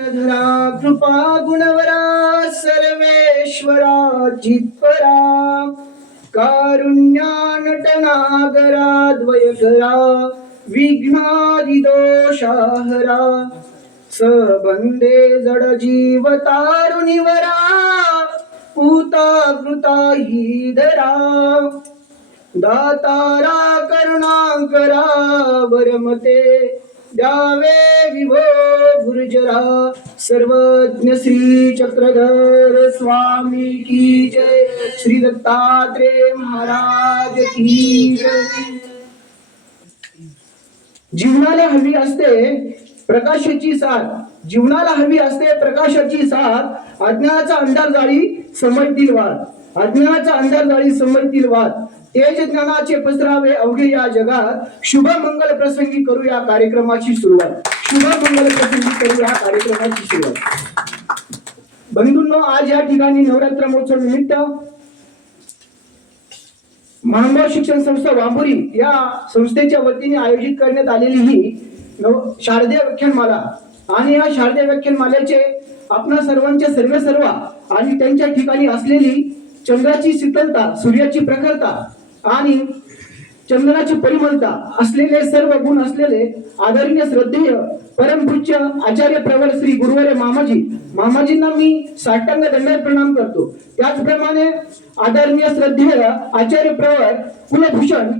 धरा कृपा गुणवरा सर्वेश्वरा चित्परा कारुण्यानटनागरा द्वयकरा विघ्नादिदोषाहरा सबंधे जड जीव तारुणीवरा पूता कृता ही धरा दातारा करुणाकरा वरमते द्यावे विभो गुर्जरा सर्वज्ञ श्री चक्रधर स्वामी की जय श्री दत्तात्रेय महाराज की जय। जीवनाला हवी असते प्रकाशाची साथ, जीवनाला हवी असते प्रकाशाची साथ, अज्ञानाचा अंधार जाळी समजतील वाद, अज्ञानाचा अंधार जाळी समजतील वाद, तेज ज्ञानाचे पसरावे अवघे या जगात, शुभ मंगल प्रसंगी करू या कार्यक्रमाची सुरुवात, शुभ मंगल प्रसंगी करू या कार्यक्रमाची सुरुवात। बंधूंनो, आज या ठिकाणी नवरात्र महोत्सव निमित्त महानुभाव शिक्षण संस्था वांबोरी या संस्थेच्या वतीने आयोजित करण्यात आलेली ही शारदीय व्याख्यानमाला आणि या शारदीय व्याख्यानमालेचे आपणा सर्वांच्या सर्व आणि त्यांच्या ठिकाणी असलेली चंद्राची शीतलता, सूर्याची प्रखरता आणि चंदनाची परिमलता असलेले सर्व गुण असलेले आदरणीय श्रद्धेय परमपूज्य आचार्य प्रवर श्री गुरुवर्य मामाजींना मी साष्टांग दंडवत प्रणाम करतो। त्याचप्रमाणे आदरणीय श्रद्धेय आचार्य प्रवर कुलभूषण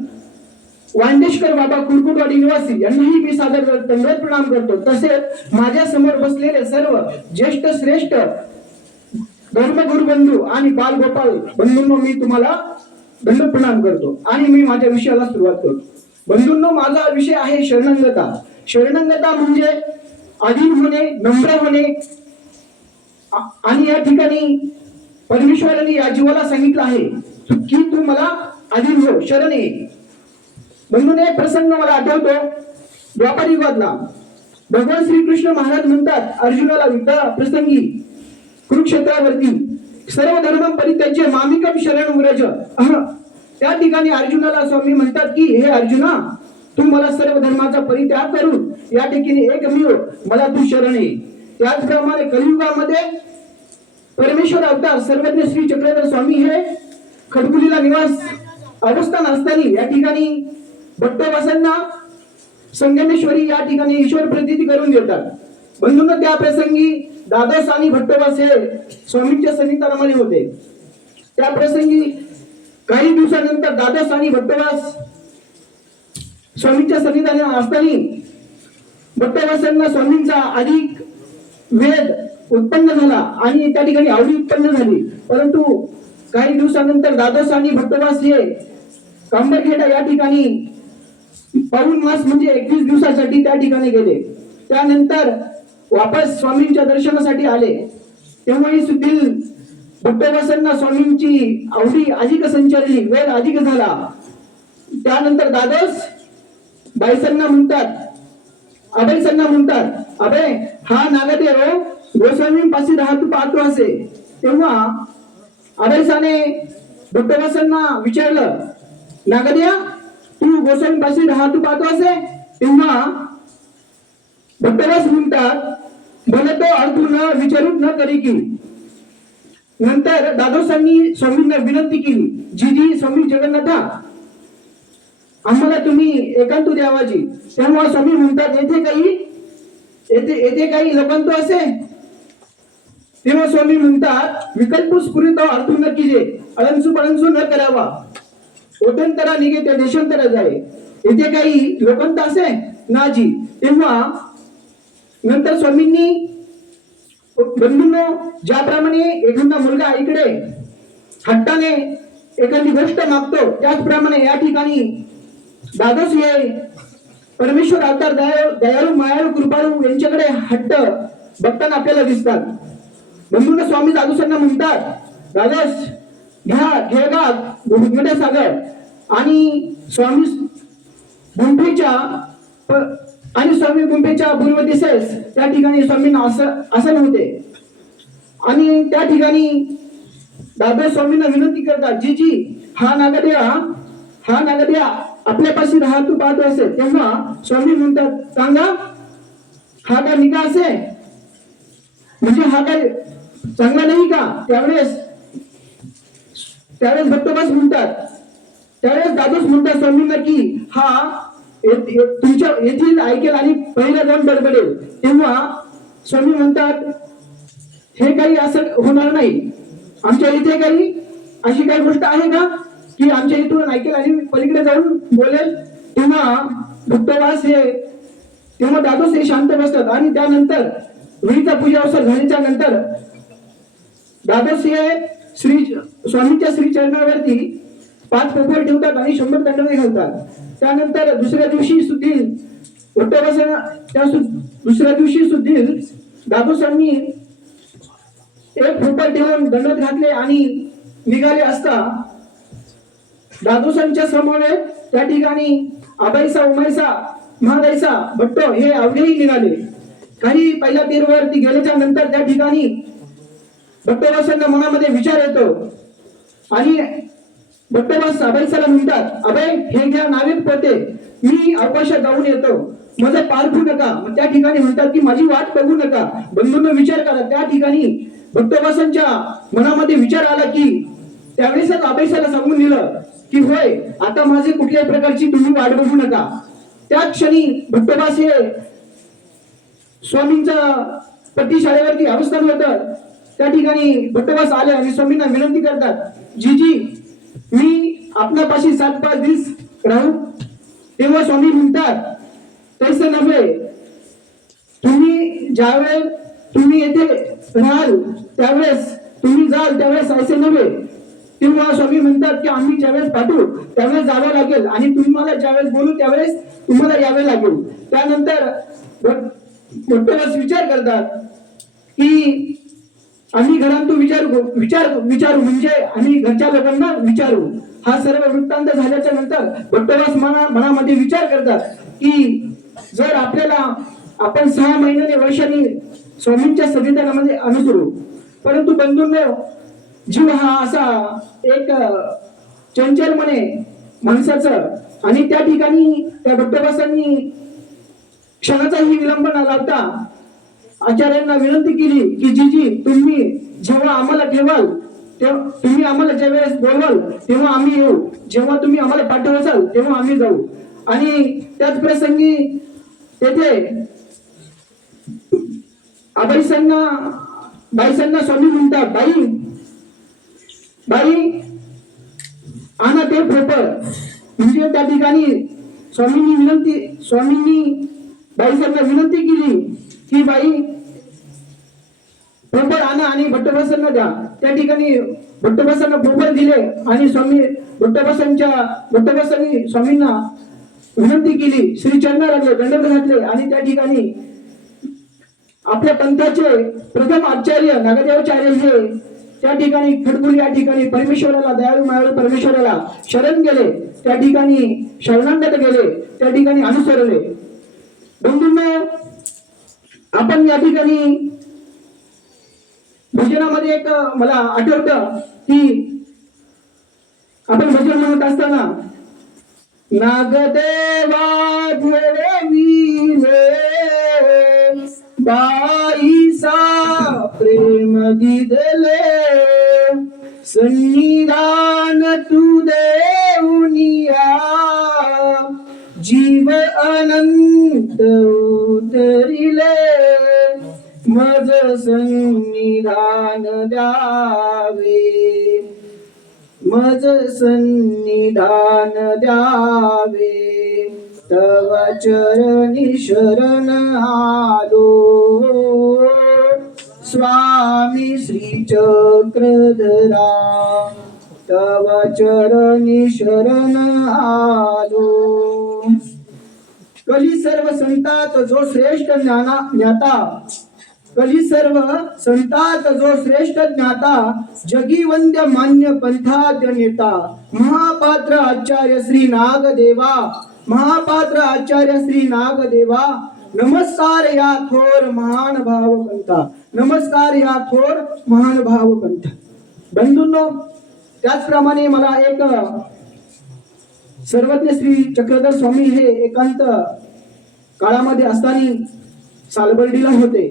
वांडेशकर बाबा कुरकुटवाडी निवासी यांनाही मी सादर दंडवत प्रणाम करतो। तसेच माझ्या समोर बसलेले सर्व ज्येष्ठ श्रेष्ठ धर्मगुरु बंधू आणि बालगोपाल बंधूंनो मी तुम्हाला दंडवत प्रणाम करतो आणि मी माझ्या विषयाला सुरुवात करतो। बंधूंनो, माझा विषय आहे शरणंगता। शरणंगता म्हणजे अधीन होणे, नम्र होणे आणि या ठिकाणी परमेश्वराने या जीवाला सांगितलं आहे की तू मला अधीन हो, शरण ये। बंधूने प्रसंग मला आठवतो द्वापार युगातला। भगवान श्रीकृष्ण महाराज म्हणतात अर्जुनाला युद्धा प्रसंगी कुरुक्षेत्रावरती सर्व धर्म परित्याज्य मामिकम शरण व्रज। त्या ठिकाणी अर्जुनाला स्वामी म्हणतात की हे अर्जुना, तू मला सर्व धर्माचा परित्याग करून या ठिकाणी एकमेव मला तू शरण ये। त्याचप्रमाणे कलियुगामध्ये परमेश्वर अवतार सर्वज्ञ श्री चक्रधर स्वामी हे खडकुलीला निवास अवस्थान असताना या ठिकाणी भक्तवासांना संगमेश्वरी या ठिकाणी ईश्वर प्रतीती करून देतात। बंधूंनो, त्या प्रसंगी द्वादश आणि भट्टवास हे स्वामींच्या सन्निधानामध्ये होते। त्या प्रसंगी काही दिवसानंतर द्वादश आणि भट्टवास स्वामींच्या सन्निधानात असताना भट्टवासांना स्वामींचा अधिक वेद उत्पन्न झाला आणि त्या ठिकाणी आवडी उत्पन्न झाली। परंतु काही दिवसानंतर द्वादश आणि भट्टवास हे कांबरखेडा या ठिकाणी पाऊण मास म्हणजे 21 दिवसासाठी त्या ठिकाणी गेले। त्यानंतर वापस स्वामींच्या दर्शनासाठी आले। तेव्हाही सुद्धा भट्टवासांना स्वामींची आवडी अधिक संचारली, वेळ अधिक झाला। त्यानंतर द्वादश बाईसांना म्हणतात, अभयसांना म्हणतात, अभय हा नागदेव गोस्वामींपाशी राहतो पाहतो असे। तेव्हा अभयसाने भट्टवासांना विचारलं, नागदेव तू गोस्वामींपाशी राहतो पाहतो असे? तेव्हा भट्टवास म्हणतात, भले तो अर्थ न विचारू न करी की। नंतर द्वादशांनी स्वामींना विनंती केली, जी स्वामी जगन्नाथा आम्हाला तुम्ही एकांत द्यावाजी। तेव्हा स्वामी म्हणतात, येथे काही लोकांतो असे? तेव्हा स्वामी म्हणतात, विकल्प स्फुरित अर्थ न कीजे, अळंसू न करावा, ओठंतरा निघे त्या देशांतरा जाय, येथे काही लोकांत असे नाजी। तेव्हा नंतर स्वामींनी बंधूंनो, ज्याप्रमाणे एखादा मुलगा इकडे हट्टाने एखादी गोष्ट मागतो, त्याचप्रमाणे या ठिकाणी द्वादश हे परमेश्वर अवतार दयाळू मायाळू कृपाळू यांच्याकडे हट्ट बघताना आपल्याला दिसतात। बंधूंनो, स्वामी द्वादशांना म्हणतात, द्वादश घ्या घुमटे सागर आणि स्वामी गुंफेच्या पूर्व दिशेस त्या ठिकाणी स्वामींना आसन होते आणि त्या ठिकाणी द्वादश स्वामींना विनंती करतात, जी हा नागद्या आपल्यापाशी राहतो पाहतो असे। तेव्हा स्वामी म्हणतात, सांगा हा का निघा असे? म्हणजे हा काय चांगला नाही का? त्यावेळेस भक्तोबास म्हणतात, त्यावेळेस दादूस म्हणतात स्वामींना की हा तुमच्या येथील ऐकेल आणि पहिला जाऊन बडबडेल. तेव्हा स्वामी म्हणतात हे काही असं होणार नाही. आमच्या इथे काही अशी काही गोष्ट आहे का की आमच्या इथून ऐकेल आणि पलीकडे जाऊन बोलेल? तेव्हा भक्तोबास तेव्हा दादोस हे शांत बसतात आणि त्यानंतर वेळीचा पूजा अवसर झाल्याच्या नंतर दादोस हे स्वामींच्या श्री चरणावरती 5 पोपट ठेवतात आणि 100 दंडवत घालतात. त्यानंतर दुसऱ्या दिवशी सुद्धा दादोसांनी एक पोपट ठेवून दंडवत घातले आणि निघाले असता दादोसांच्या समवेत त्या ठिकाणी आबाईसा, उमाईसा, महादाईसा, भट्टो हे अवघेही निघाले. काही पहिल्या तीरवरती गेल्याच्या नंतर त्या ठिकाणी भट्टोबासांच्या मनामध्ये विचार येतो आणि भट्टोबास आबाईसाला म्हणतात, अभय हे घ्या नावेत पोते, मी अवकाशात जाऊन येतो, माझं पारखू नका. मग त्या ठिकाणी म्हणतात की माझी वाट बघू नका, बंधूंनो विचार करा. त्या ठिकाणी भट्टोबासांच्या मनामध्ये विचार आला की त्यावेळेसच आबाईसाला सांगून दिलं की होय आता माझे कुठल्याही प्रकारची तुम्ही वाट बघू नका. त्या क्षणी भट्टोबास हे स्वामींचा पट्टीशाळेवरती अवस्थान होतं. त्या ठिकाणी भट्टोबास आले आणि स्वामींना विनंती करतात, जीजी मी आपणापाशी 7-5 दिवस राहू? तेव्हा स्वामी म्हणतात तसे नव्हे, तुम्ही ज्यावेळेस तुम्ही येथे राहाल त्यावेळेस तुम्ही जाल त्यावेळेस असे नव्हे. तेव्हा स्वामी म्हणतात की आम्ही ज्यावेळेस पाठवू त्यावेळेस जावं लागेल आणि तुम्हाला ज्यावेळेस बोलू त्यावेळेस तुम्हाला यावे लागेल. त्यानंतर भट्टोबास विचार करतात की आम्ही घरातून विचारू म्हणजे आम्ही घरच्या लोकांना विचारू. हा सर्व वृत्तांत झाल्याच्या नंतर भट्टोबास मनामध्ये विचार करतात की जर आपण 6 महिन्याने वर्षांनी स्वामींच्या संविधानामध्ये अनुसरू, परंतु बंधूंनो जीव हा असा एक चंचल म्हणे माणसाचं. आणि त्या ठिकाणी त्या भट्टोबासांनी क्षणाचाही विलंब न लावता आचार्यांना विनंती केली की जीजी तुम्ही जेव्हा आम्हाला ठेवाल तुम्ही आम्हाला ज्या वेळेस बोलवाल तेव्हा आम्ही येऊ, जेव्हा तुम्ही आम्हाला पाठवाल तेव्हा आम्ही जाऊ. आणि त्याच प्रसंगी तेथे बाईसांना स्वामी म्हणतात, बाई आणा ते पोपट. म्हणजे त्या ठिकाणी स्वामींनी बाईसांना विनंती केली की बाई पोपट आणा आणि भट्टोबासांना द्या. त्या ठिकाणी भट्टोबासांना पोपट दिले आणि भट्टोबासांनी स्वामींना विनंती केली, श्री चरणाला दंडवत घातले आणि त्या ठिकाणी आपल्या पंथाचे प्रथम आचार्य नागदेवाचार्य हे त्या ठिकाणी खडकुल या ठिकाणी परमेश्वराला दयाळू मायाळू परमेश्वराला शरण गेले. त्या ठिकाणी शरणागत गेले, त्या ठिकाणी अनुसरले. बंधूंनो आपण या ठिकाणी भजनामध्ये एक मला आठवतं की आपण भजन म्हणत असताना नागदेवा देवीले बाईसा प्रेम दिदले सन्निधान तू देऊनिया जीव अनंत उतरिले मज सन्निधान द्यावे मज सन्निधान द्यावे तव चरणी शरण आलो स्वामी श्री चक्रधरा तव चरणी शरण आलो. कली सर्व संतात जो श्रेष्ठ ज्ञाता कली सर्व संतात जो श्रेष्ठ ज्ञाता जगी वंद्य मान्य पंथाद्य नेता महापात्र आचार्य श्री नागदेवा महापात्र आचार्य श्री नागदेवा नमस्कार या थोर महान भाव पंथा नमस्कार या थोर महान भाव पंथ. बंधूंनो त्याचप्रमाणे मला एक सर्वज्ञ श्री चक्रधर स्वामी हे एकांत काळामध्ये असताना सालबर्डीला होते.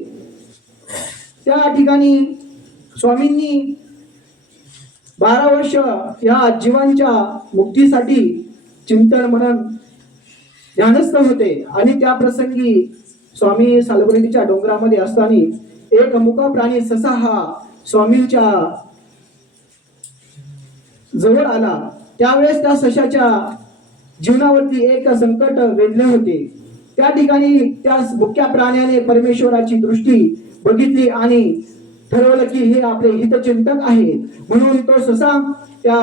त्या ठिकाणी स्वामींनी 12 वर्ष या जीवांच्या मुक्तीसाठी चिंतन मनन ध्यानस्थ होते. आणि त्या प्रसंगी स्वामी सालबर्डीच्या डोंगरामध्ये असताना एक मुका प्राणी ससा हा स्वामींच्या जवळ आला. त्यावेळेस त्या सशाच्या जीवनावरती एक संकट वेधले होते. त्या ठिकाणी त्या मुक्या प्राण्याने परमेश्वराची दृष्टी बघितली आणि ठरवलं की हे आपले हितचिंतक आहेत, म्हणून तो ससा त्या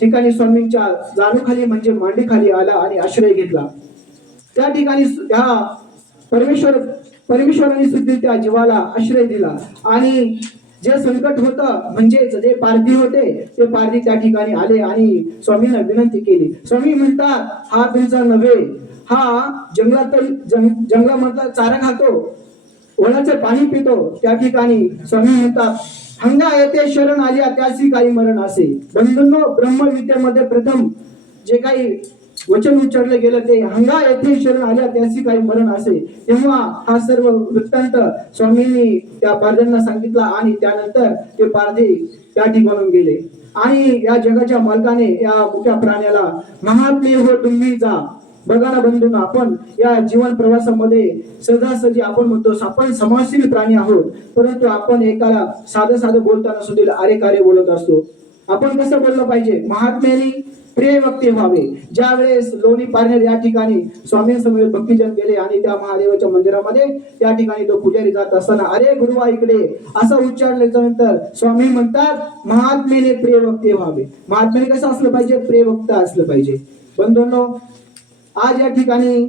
ठिकाणी स्वामींच्या जाणूखाली म्हणजे मांडीखाली आला आणि आश्रय घेतला. त्या ठिकाणी ह्या परमेश्वराने सुद्धा त्या जीवाला आश्रय दिला आणि जे संकट होतं म्हणजेच जे पारधी होते ते पारधी त्या ठिकाणी आले आणि स्वामींना विनंती केली. स्वामी म्हणतात, हा तुमचा नव्हे, हा जंगलामधला चारा खातो, वनाचे पाणी पितो. त्या ठिकाणी स्वामी म्हणतात, हंगा येथे शरण आल्या त्याची काही मरण असे. बंधूंनो, ब्रह्मविद्येमध्ये प्रथम जे काही वचन उच्चारले गेलं ते हंगा येथे शरण आल्या त्याची काही मरण असे. तेव्हा हा सर्व वृत्तांत स्वामींनी त्या पारध्यांना सांगितला आणि त्यानंतर ते पारधे त्या ठिकाणून गेले. आणि या जगाच्या मालकाने या मुक्या प्राण्याला महात्मे हो तुम्ही जा. बघा ना बंधूंनो, आपण या जीवन प्रवासामध्ये सहजासहजी आपण म्हणतो आपण समाजशील प्राणी आहोत, परंतु आपण एकाला साधं बोलताना सुद्धा अरे कार्य बोलत असतो. आपण कसं बोललं पाहिजे? महात्म्याने प्रिय वक्ते व्हावे. ज्या वेळेस लोणी पारनेर या ठिकाणी स्वामींसमोर भक्तीजन गेले आणि त्या महादेवाच्या मंदिरामध्ये त्या ठिकाणी तो पुजारी जात असताना अरे गुरुवा इकडे असं उच्चारल्याच्या नंतर स्वामी म्हणतात महात्म्याने प्रिय वक्ते व्हावे. महात्म्याने कसं असलं पाहिजे? प्रिय वक्ता असलं पाहिजे. बंधूंनो, आज या ठिकाणी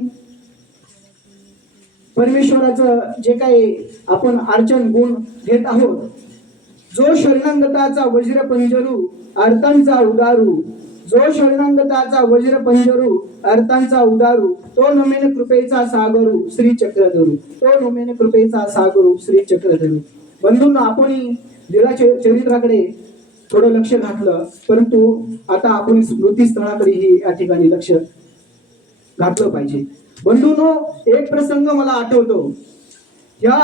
परमेश्वराचं जे काही आपण अर्चन गुण घेत आहोत, जो शरणांगताचा वज्र पंजरू अर्थांचा उदारू, जो शरणांगताचा वज्र पंजरू अर्थांचा उदारू, तो नमेन कृपेचा सागरू श्री चक्रधरू, तो नमेन कृपेचा सागरू श्री चक्रधरू. बंधूंनो, आपण लीळा चरित्राकडे थोडं लक्ष घातलं, परंतु आता आपण स्मृतीस्थळाकडेही या ठिकाणी लक्ष घातलं पाहिजे. बंधूंनो, एक प्रसंग मला आठवतो. या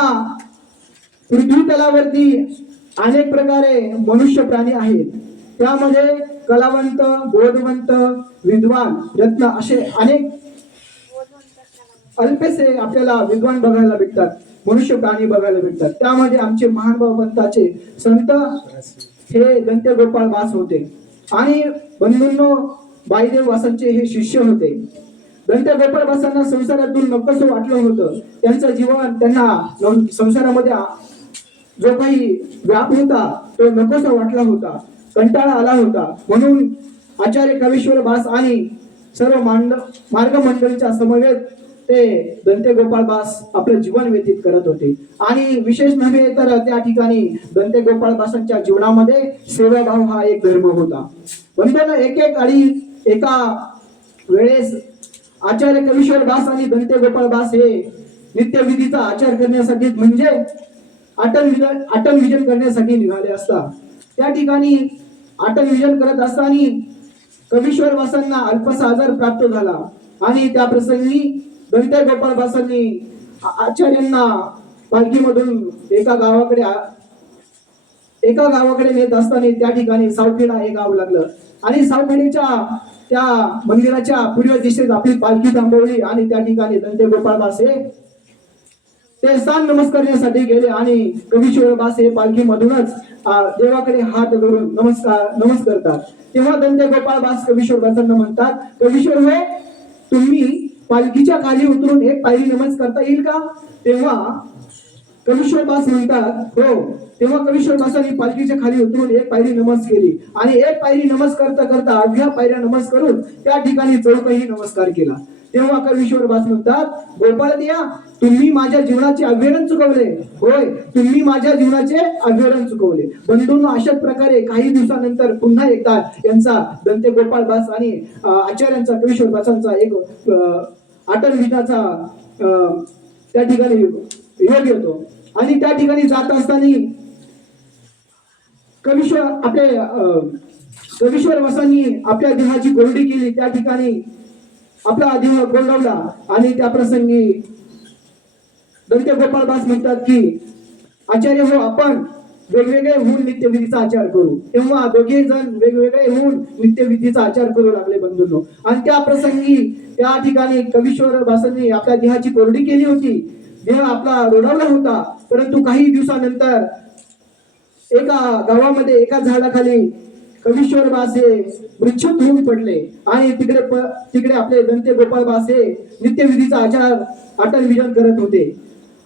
पृथ्वी तलावरती अनेक प्रकारे मनुष्य प्राणी आहेत. त्यामध्ये कलावंत, बोधवंत, विद्वान, रत्न असे अनेक अल्पेसे आपल्याला विद्वान बघायला भेटतात, मनुष्य प्राणी बघायला भेटतात. त्यामध्ये आमचे महानुभाव पंथाचे संत हे दंते गोपाळ वास होते आणि बंधूंनो बाईदेव वासांचे हे शिष्य होते. दंते गोपाळ वासांना संसारातून नकोसं वाटलं होतं. त्यांचं जीवन त्यांना संसारामध्ये जो काही व्याप होता तो नकोसा वाटला होता, कंटाळा आला होता. म्हणून आचार्य कवीश्वर भास आणि सर्व मार्ग मंडळीच्या समवेत ते दंते गोपाळ भास आपलं जीवन व्यतीत करत होते. आणि विशेष नव्हे तर त्या ठिकाणी दंते गोपाळ भासांच्या जीवनामध्ये सेवाभाव हा एक धर्म होता. बंधूंनो, एका वेळेस आचार्य कवीश्वर भास आणि दंते गोपाळ भास हे नित्यविधीचा आचार करण्यासाठी म्हणजे अटल विजन करण्यासाठी निघाले असता. त्या ठिकाणी अटल विजन करत असताना कवीश्वर वासांना अल्पसा आजार प्राप्त झाला आणि त्या प्रसंगी दंते गोपाळ वासांनी आचार्यांना पालखीमधून एका गावाकडे नेत असताना त्या ठिकाणी सावखेडा हे गाव लागलं आणि सावखेडीच्या त्या मंदिराच्या पूर्व दिशेत आपली पालखी थांबवली आणि त्या ठिकाणी दंते गोपाळ वास हे ते स्थान नमस्कारण्यासाठी गेले आणि कवीश्वर भास हे पालखीमधूनच देवाकडे हात धरून नमस्कारतात. तेव्हा दंते गोपाळ भास कवीश्वर भासांना म्हणतात, कवीश्वर हे तुम्ही पालखीच्या खाली उतरून एक पायरी नमस्कार करता येईल का? तेव्हा कवीश्वर भास म्हणतात हो. तेव्हा कवीश्वर भासांनी पालखीच्या खाली उतरून एक पायरी नमस्कार केली आणि एक पायरी नमस्कार करता अवघ्या पायऱ्या नमस्कार करून त्या ठिकाणी चौकही नमस्कार केला. तेव्हा कवीश्वर भास म्हणतात, गोपाळ दिया तुम्ही माझ्या जीवनाचे अभ्यारण चुकवले. होय, तुम्ही माझ्या जीवनाचे अभ्यारण चुकवले. बंधूंनो, अशाच प्रकारे काही दिवसानंतर पुन्हा एकदा यांचा दंते गोपाळ भास आणि आचार्यांचा कवीश्वर भासांचा एक अटल विजनाचा त्या ठिकाणी योग येतो आणि त्या ठिकाणी जात असताना कवीश्वर वासांनी आपल्या देहाची कोरडी केली. त्या ठिकाणी आपला देह गोंडवला आणि त्या प्रसंगी दंते गोपाळ भास म्हणतात की आचार्य हो आपण वेगवेगळे होऊन नित्यविधीचा आचार करू. तेव्हा दोघे जण वेगवेगळे होऊन नित्यविधीचा आचार करू लागले बंधूंनो. आणि त्या प्रसंगी त्या ठिकाणी कवीश्वर भासांनी आपल्या देहाची कोरडी केली होती. देह आपला रोडावला होता. परंतु काही दिवसानंतर एका गावामध्ये एका झाडाखाली कवीश्वर बास हे मृच्छत होऊन पडले आणि तिकडे आपले दंते गोपाळ बास हे नित्यविधीचा आचार अटल विजन करत होते.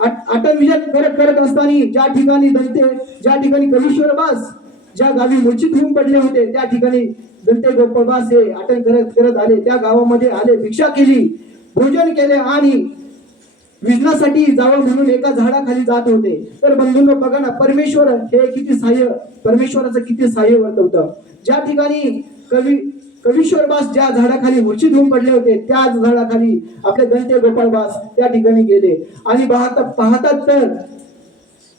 अटल विजन करत असताना ज्या ठिकाणी कवीश्वर बास ज्या गावी मूर्छित होऊन पडले होते त्या ठिकाणी दंते गोपाळ बास हे अटल करत आले. त्या गावामध्ये आले, भिक्षा केली, भोजन केले आणि विजनासाठी जावं म्हणून एका झाडाखाली जात होते. तर बंधूंनो बघा ना, परमेश्वराचं किती सहाय्य वर्तवतं. ज्या ठिकाणी कवीश्वर बास ज्या झाडाखाली मूर्छित होऊन पडले होते त्याच झाडाखाली आपले दंते गोपाळ बास त्या ठिकाणी गेले आणि पाहतात तर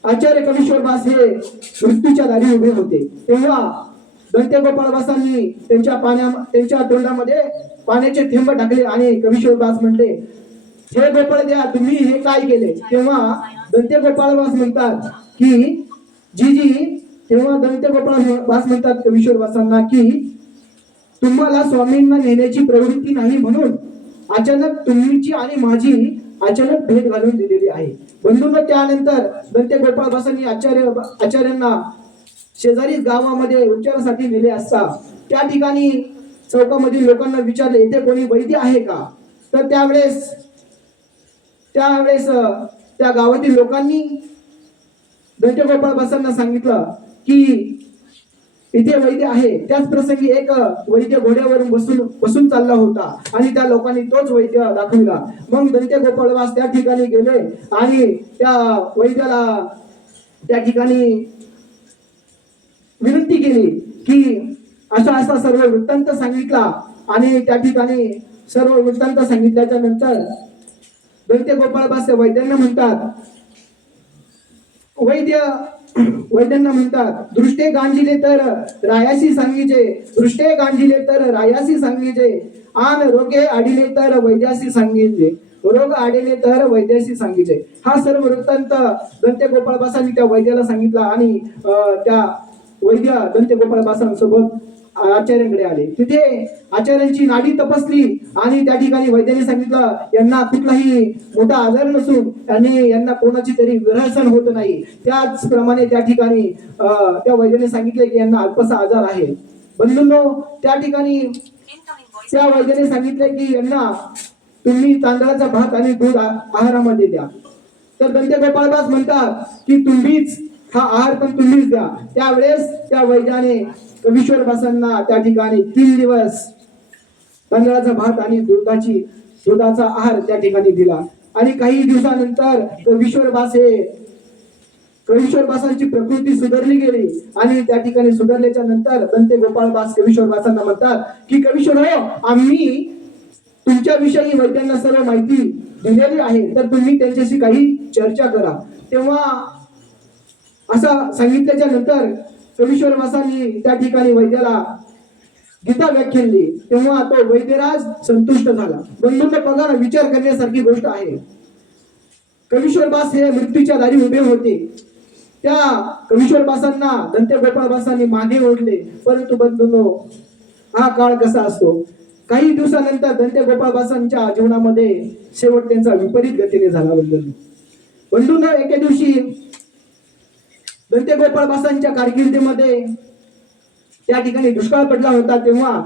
आचार्य कवीश्वर बास हे मृत्यूच्या दारी उभे होते. तेव्हा दंते गोपाळ बासांनी त्यांच्या तोंडामध्ये पाण्याचे थेंब टाकले आणि कवीश्वर बास म्हटले, हे गोपाळ द्या, तुम्ही हे काय केले? तेव्हा दंते गोपाळ बास म्हणतात की तेव्हा दंते गोपाळ बास म्हणतात कवीश्वर बासांना की तुम्हाला स्वामींना नेण्याची प्रवृत्ती नाही म्हणून अचानक तुमची आणि माझी अचानक भेट घालून दिलेली आहे. बंधूंनो त्यानंतर दंते गोपाळ बासांनी आचार्यांना शेजारी गावामध्ये उपचारासाठी नेले असता त्या ठिकाणी चौकामधील लोकांना विचारले, इथे कोणी वैद्य आहे का? तर त्यावेळेस त्या गावातील लोकांनी दंते गोपाळ बासांना सांगितलं की इथे वैद्य आहे. त्याच प्रसंगी एक वैद्य घोड्यावरून बसून चालला होता आणि त्या लोकांनी तोच वैद्य दाखविला. मग दंते गोपाळ बास त्या ठिकाणी गेले आणि त्या वैद्याला त्या ठिकाणी विनंती केली की असा सर्व वृत्तांत सांगितला आणि त्या ठिकाणी सर्व वृत्तांत सांगितल्याच्या नंतर दंते गोपाळ बास वैद्यांना म्हणतात दृष्टे गांजिले तर रायासी सांगिजे, दृष्टे गांजिले तर रायासी सांगिजे, आन रोगे आडिले तर वैद्यासी सांगिजे, रोग आडिले तर वैद्यासी सांगिजे. हा सर्व वृत्तांत दंते गोपाळ बासांनी त्या वैद्याला सांगितला आणि त्या वैद्य दंते गोपाळ बासांसोबत आचार्यांकडे आले. तिथे आचार्यांची नाडी तपासली आणि त्या ठिकाणी वैद्याने सांगितलं यांना कुठलाही मोठा आजार नसून आणि यांना कोणाची तरी विरहसन होत नाही. त्याचप्रमाणे त्या ठिकाणी त्या वैद्याने सांगितले की यांना अल्पसा आजार आहे. बंधूंनो त्या ठिकाणी त्या वैद्याने सांगितले की यांना तुम्ही तांदळाचा भात आणि दूध आहारामध्ये द्या. तर दंते गोपाळ बास म्हणतात की तुम्हीच हा आहार पण तुम्हीच द्या. त्यावेळेस त्या वैद्याने कवीश्वर बासांना त्या ठिकाणी 3 दिवस तांदळाचा भात आणि दुधाचा आहार त्या ठिकाणी दिला आणि काही दिवसानंतर कवीश्वर बासांची प्रकृती सुधारली गेली आणि त्या ठिकाणी सुधारल्याच्या नंतर दंते गोपाळ बास कवीश्वर बासांना म्हणतात की कवीश्वर हो, आम्ही तुमच्याविषयी वैद्यांना सर्व माहिती दिलेली आहे, तर तुम्ही त्यांच्याशी काही चर्चा करा. तेव्हा असं सांगितल्याच्या नंतर कवीश्वर बासांनी त्या ठिकाणी वैद्याला गीता व्याख्यानली. तेव्हा तो वैद्यराज संतुष्ट झाला. बंधूंना बघा ना, विचार करण्यासारखी गोष्ट आहे. कवीश्वर बास हे मृत्यूच्या दारी उभे होते. त्या कवीश्वर बासांना दंते गोपाळ बासांनी मागे ओढले. परंतु बंधूंनो हा काळ कसा असतो, काही दिवसानंतर दंते गोपाळ बासांच्या जीवनामध्ये शेवट त्यांचा विपरीत गतीने झाला. बंधूंनो एके दिवशी दंते गोपाळ बासांच्या कारकिर्दीमध्ये त्या ठिकाणी दुष्काळ पडला होता. तेव्हा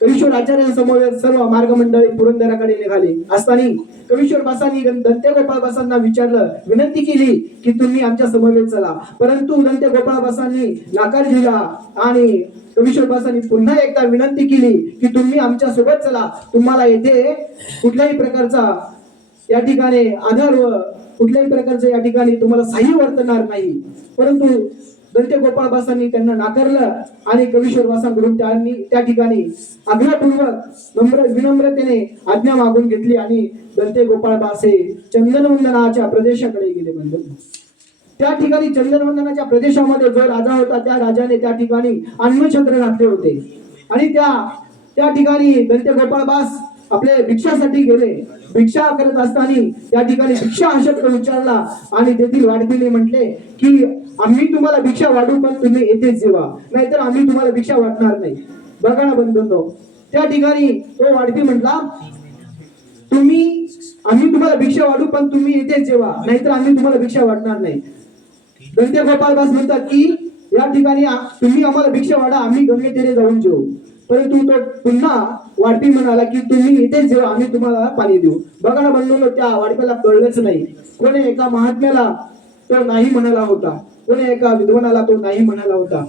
कवीश्वर आचार्यांसमोर सर्व मार्गमंडळी पुरंदराकडे निघाले असताना कवीश्वर बासांनी दंते गोपाळ बासांना विनंती केली की तुम्ही आमच्या समवेत चला. परंतु दंते गोपाळ बासांनी नकार दिला आणि कवीश्वर बासांनी पुन्हा एकदा विनंती केली की तुम्ही आमच्या सोबत चला. तुम्हाला येथे कुठल्याही प्रकारचा या ठिकाणी आधार व कुठल्याही प्रकारचे या ठिकाणी तुम्हाला साह्य वर्तणार नाही. परंतु दंते गोपाळ बासांनी त्यांना नाकारलं आणि कवीश्वर बासांकडून त्यांनी त्या ठिकाणी आग्रहपूर्वक विनम्रतेने आज्ञा मागून घेतली आणि दंते गोपाळ बास हे चंदनवंदनाच्या प्रदेशाकडे गेले. त्या ठिकाणी चंदनवंदनाच्या प्रदेशामध्ये जो राजा होता त्या राजाने त्या ठिकाणी अन्नछत्र घातले होते आणि त्या ठिकाणी दंते गोपाळ बास आपले भिक्षासाठी गेले. भिक्षा करत असताना त्या ठिकाणी भिक्षा हा शब्द उच्चारला आणि तेथील वाढपीने म्हटले की आम्ही तुम्हाला भिक्षा वाढू पण तुम्ही येथेच जेवा, नाहीतर आम्ही तुम्हाला भिक्षा वाटणार नाही. बघा ना बंधूंनो, त्या ठिकाणी तो वाढपी म्हटला आम्ही तुम्हाला भिक्षा वाढू पण तुम्ही इथेच जेवा, नाहीतर आम्ही तुम्हाला भिक्षा वाटणार नाही. दंते गोपाळदास म्हणतात की या ठिकाणी तुम्ही आम्हाला भिक्षा वाढा, आम्ही गंगेतीरे जाऊन जेवू. परंतु तो पुन्हा वाढपी म्हणाला की तुम्ही इथेच जेवा, आम्ही तुम्हाला पाणी देऊ. बघा ना बंधूंनो, त्या वाढप्याला कळलंच नाही. कोणी एका महात्म्याला तो नाही म्हणाला होता, कोणी एका विद्वानाला तो नाही म्हणाला होता.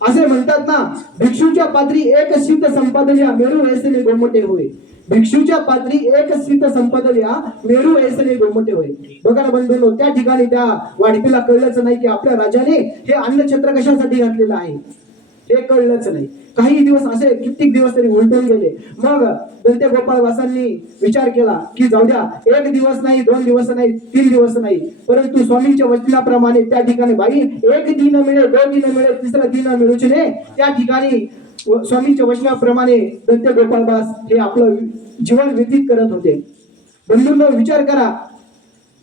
असे म्हणतात ना, भिक्षूच्या पात्री एक सिद्ध संपादन मेरू ऐसने गोमटे होय. भिक्षूच्या पात्री एक सिद्ध संपादन मेरू ऐसने गोमटे होय. बघा ना बंधूंनो, त्या ठिकाणी त्या वाढपीला कळलंच नाही की आपल्या राजाने हे अन्नछत्र कशासाठी घातलेलं आहे, हे कळलंच नाही. काही दिवस असे कित्येक दिवस तरी उलटून गेले. मग दंते गोपाळदासांनी विचार केला की जाऊ द्या, एक दिवस नाही, 2 दिवस नाही, 3 दिवस नाही, परंतु स्वामींच्या वचनाप्रमाणे त्या ठिकाणी बाई एक दिन मिळेल, 2 दिन मिळेल, तिसरा दिन मिळूच नाही. त्या ठिकाणी स्वामींच्या वचनाप्रमाणे दंते गोपाळदास हे आपलं जीवन व्यतीत करत होते. बंधूंनो, विचार करा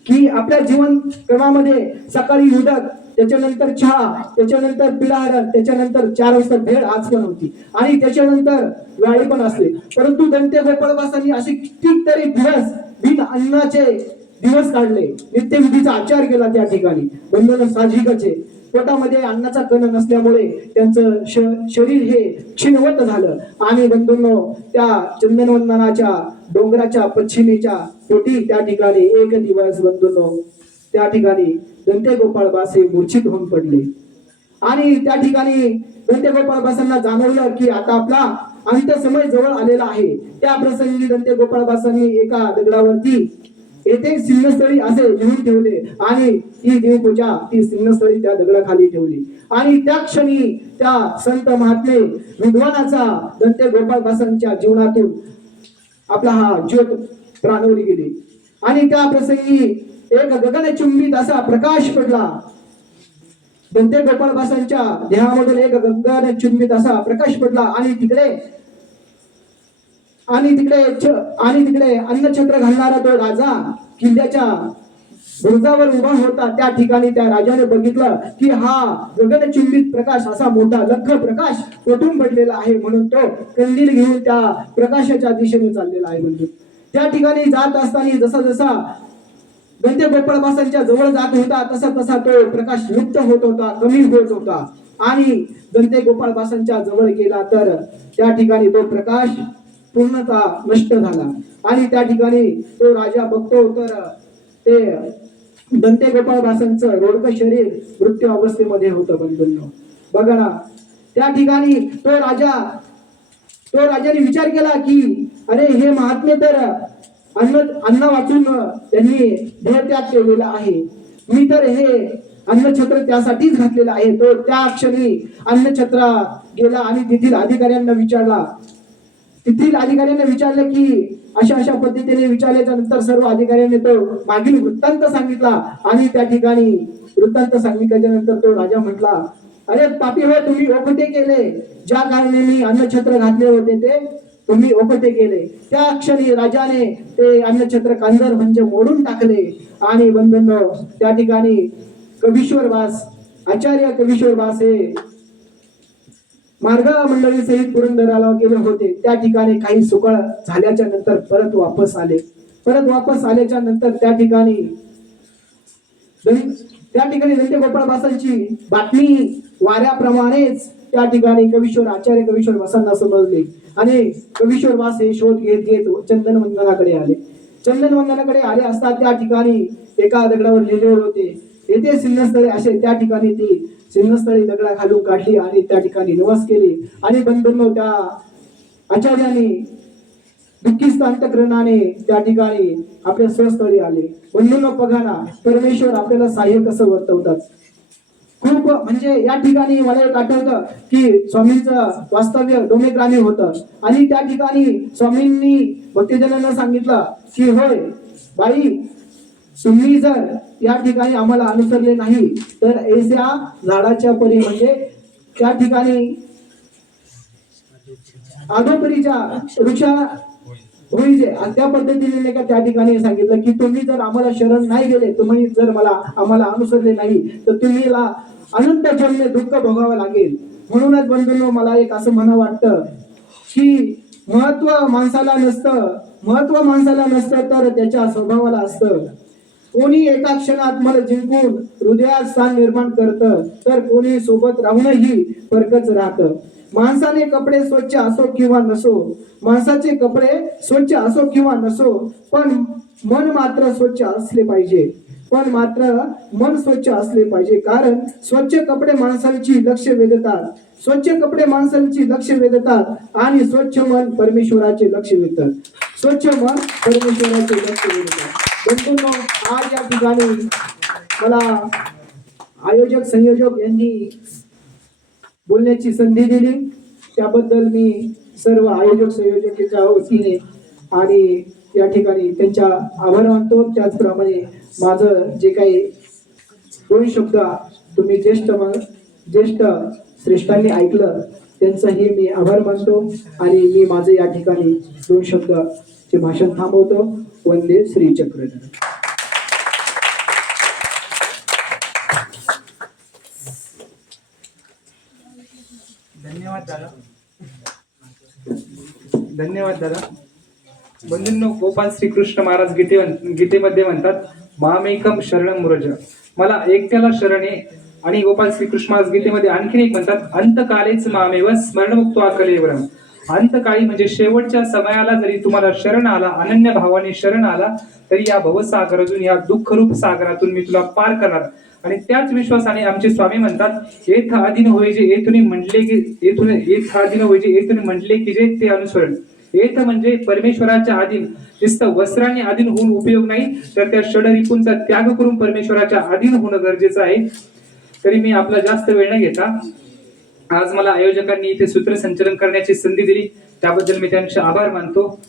की आपल्या जीवन क्रमामध्ये सकाळी उदक, त्याच्यानंतर चहा, त्याच्यानंतर पिढाहार, त्याच्यानंतर 4 वाजता भेळ आज पण होती आणि त्याच्यानंतर व्याळी पण असते. परंतु दंते गोपाळदासांनी असे कितीतरी दिवस बिन अन्नाचे दिवस काढले, नित्यविधीचा आचार केला. त्या ठिकाणी बंधूंनो, साहजिकच आहे, पोटामध्ये अन्नाचा कण नसल्यामुळे त्यांचं शरीर हे क्षीणवत झालं. आणि बंधूंनो, त्या चंदनवंदनाच्या डोंगराच्या पश्चिमेच्या पोटी त्या ठिकाणी एक दिवस बंधूंनो, त्या ठिकाणी दंते गोपाळदास हे मूर्छित होऊन पडले. आणि त्या ठिकाणी दंते गोपाळदासांना जाणवलं की आता आपला अंत समय जवळ आलेला आहे. त्या प्रसंगी दंते गोपाळदासांनी एका दगडावरती येथे सिंहस्थळी असे लिहून ठेवले आणि ती देवपूजा ती सिंहस्थळी त्या दगडाखाली ठेवली. आणि त्या क्षणी त्या संत महात्मे विद्वानाचा दंते गोपाळदासांच्या जीवनातून आपला हा ज्योत प्राणवली गेली. आणि त्या प्रसंगी एक गगनचुंबित असा प्रकाश पडला. दंते गोपाळदासांच्या देहामधून एक गगनचुंबित असा प्रकाश पडला आणि तिकडे अन्नछत्र घालणारा तो राजा किल्ल्याच्या बुरुजावर उभा होता. त्या ठिकाणी त्या राजाने बघितलं की हा गगनचुंबित प्रकाश असा मोठा लख प्रकाश कुठून पडलेला आहे, म्हणून तो कंदील घेऊन त्या प्रकाशाच्या दिशेने चाललेला आहे. म्हणजे त्या ठिकाणी जात असताना जसा जसा दंते गोपाळदासांच्या जवळ जात होता तसा तसा तो प्रकाश लुप्त होत होता, कमी होत होता. आणि दंते गोपाळदासांच्या जवळ गेला तर त्या ठिकाणी तो प्रकाश पूर्णतः नष्ट झाला. आणि त्या ठिकाणी तो राजा बघतो तर ते दंते गोपाळदासांचं रोडकं शरीर मृत्यू अवस्थेमध्ये होतं. बंधूंनो, बघा ना, त्या ठिकाणी तो राजाने विचार केला की अरे, हे महात्मे तर अन्न वाचून त्यांनी देहत्याग केलेला आहे, मी तर हे अन्नछत्र त्यासाठीच घातलेलं आहे. तो त्या क्षणी अन्नछत्र गेला आणि तेथील अधिकाऱ्यांना विचारलं की अशा पद्धतीने विचारल्याच्या नंतर सर्व अधिकाऱ्यांनी तो मागील वृत्तांत सांगितला. आणि त्या ठिकाणी वृत्तांत सांगितल्याच्या नंतर तो राजा म्हटला, अरे पापी हो, तुम्ही ओकटे केले, ज्या कारणे मी अन्नछत्र घातले होते ते तुम्ही ओकटे केले. त्या क्षणी राजाने ते अन्नछत्र कांजर म्हणजे मोडून टाकले. आणि बंधूंनो, त्या ठिकाणी आचार्य कविश्वरबास हे मार्गा मंडळी सहित पुरंदराला गेले होते. त्या ठिकाणी काही सुकाळ झाल्याच्या नंतर परत वापस आल्याच्या नंतर त्या ठिकाणी दंते गोपाळदासांची बातमी वाऱ्याप्रमाणेच त्या ठिकाणी आचार्य कविश्वरबासांना समजले. आणि कविश्वरबास हे शोध घेत चंदनवंदनाकडे आले असता त्या ठिकाणी एका दगडावर लिहिलेले होते, येथे सिंहस्थळे असे. त्या ठिकाणी ती सिंहस्थळी दगडा खालून काढली आणि त्या ठिकाणी निवास केली. आणि बंधूंनो, त्या आचार्यांनी दुःखीस्त अंतःकरणाने त्या ठिकाणी आपल्या स्वस्थळी आले. बंधूंनो, बघा ना, परमेश्वर आपल्याला सहाय्य कसं वर्तवतात. खूप म्हणजे या ठिकाणी मला एक आठवतं की स्वामींचं वास्तव्य डोमेग्रामी होतं आणि त्या ठिकाणी स्वामींनी भक्तजनांना सांगितलं की होय बाई, तुम्ही जर या ठिकाणी आम्हाला अनुसरले नाही तर ऐसा झाडाच्या परी म्हणजे त्या ठिकाणी आदोपरीच्या होईल आणि त्या पद्धतीने नाही का त्या ठिकाणी सांगितलं की तुम्ही जर आम्हाला शरण नाही गेले, तुम्ही जर आम्हाला अनुसरले नाही तर तुम्हीला अनंत जन्मे दुःख भोगावं लागेल. म्हणूनच बंधूंनो मला एक असं म्हणा वाटतं की महत्व माणसाला नसतं तर त्याच्या स्वभावाला असतं. कोणी एका क्षणात मला जिंकून हृदयात स्थान निर्माण करतं, तर कोणी सोबत राहूनही परकच राहतं. माणसाचे कपडे स्वच्छ असो किंवा नसो, पण मन मात्र स्वच्छ असले पाहिजे. कारण स्वच्छ कपडे माणसांची लक्ष वेधतात आणि स्वच्छ मन परमेश्वराचे लक्ष वेधतात. बंधूंनो, आज या ठिकाणी मला आयोजक संयोजक यांनी बोलण्याची संधी दिली, त्याबद्दल मी सर्व आयोजक संयोजकांच्या वतीने आणि या ठिकाणी त्यांच्या आभार मानतो. त्याचप्रमाणे माझं जे काही दोन शब्द तुम्ही ज्येष्ठ श्रेष्ठांनी ऐकलं त्यांचाही मी आभार मानतो आणि मी माझं या ठिकाणी दोन शब्दाचे भाषण थांबवतो. वंदे श्री चक्र. धन्यवाद दादा. बंधूंनो, गोपाल श्रीकृष्ण महाराज गीतेमध्ये म्हणतात, मामेकम शरणम व्रज, मला एकट्याला शरण आहे. आणि गोपाल श्रीकृष्ण महाराज गीतेमध्ये आणखीन एक म्हणतात, अंतकालेच मामेव स्मरणमुक्त्वा कलेवरम. अंतकाळी म्हणजे शेवटच्या समयाला जरी तुम्हाला शरण आला, अनन्य भावाने शरण आला, तरी या भवसागरातून, या दुःखरूप सागरातून मी तुला पार करणार. आणि त्याच विश्वासाने आमचे स्वामी म्हणतात, येथ आधीन होय जे येथून म्हटले की जे ते अनुसरण. येथ म्हणजे परमेश्वराच्या अधीन, नुसतं वस्त्राने अधीन होऊन उपयोग नाही, तर त्या षडरिपूंचा त्याग करून परमेश्वराच्या अधीन होणं गरजेचं आहे. तरी मी आपला जास्त वेळ न घेता, आज मला आयोजकांनी इथे सूत्रसंचलन करण्याची संधी दिली, त्याबद्दल मी त्यांचे आभार मानतो.